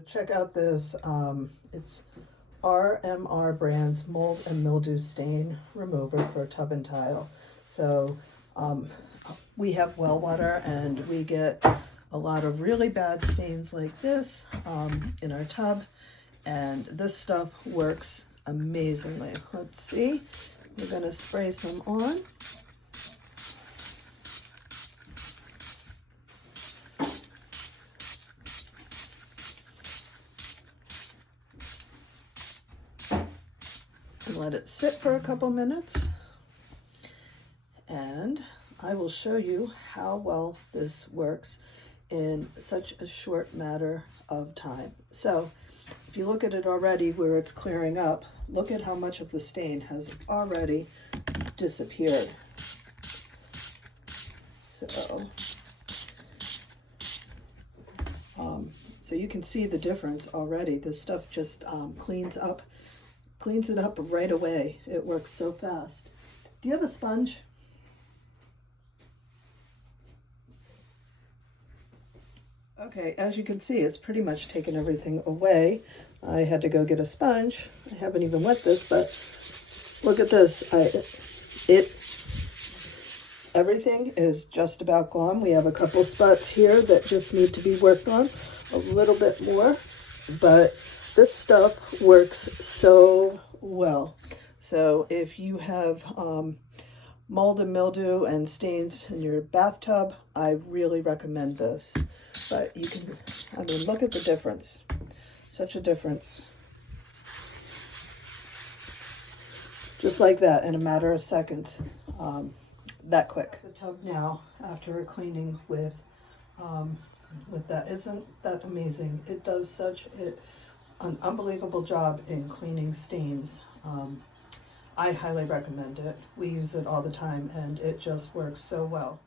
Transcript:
So check out this, it's RMR Brand's Mold and Mildew Stain Remover for tub and tile. So we have well water and we get a lot of really bad stains like this in our tub, and this stuff works amazingly. Let's see, we're going to spray some on. And let it sit for a couple minutes, and I will show you how well this works in such a short matter of time. So if you look at it already where it's clearing up, look at how much of the stain has already disappeared. So you can see the difference already. This stuff just cleans it up right away. It works so fast. Do you have a sponge? Okay, as you can see, it's pretty much taken everything away. I had to go get a sponge. I haven't even wet this, but look at this. Everything is just about gone. We have a couple spots here that just need to be worked on a little bit more, but this stuff works so well. So if you have mold and mildew and stains in your bathtub, I really recommend this. But you can, I mean, look at the difference. Such a difference. Just like that, in a matter of seconds. That quick. The tub now, after cleaning with that, isn't that amazing? It does such an unbelievable job in cleaning stains. I highly recommend it. We use it all the time, and it just works so well.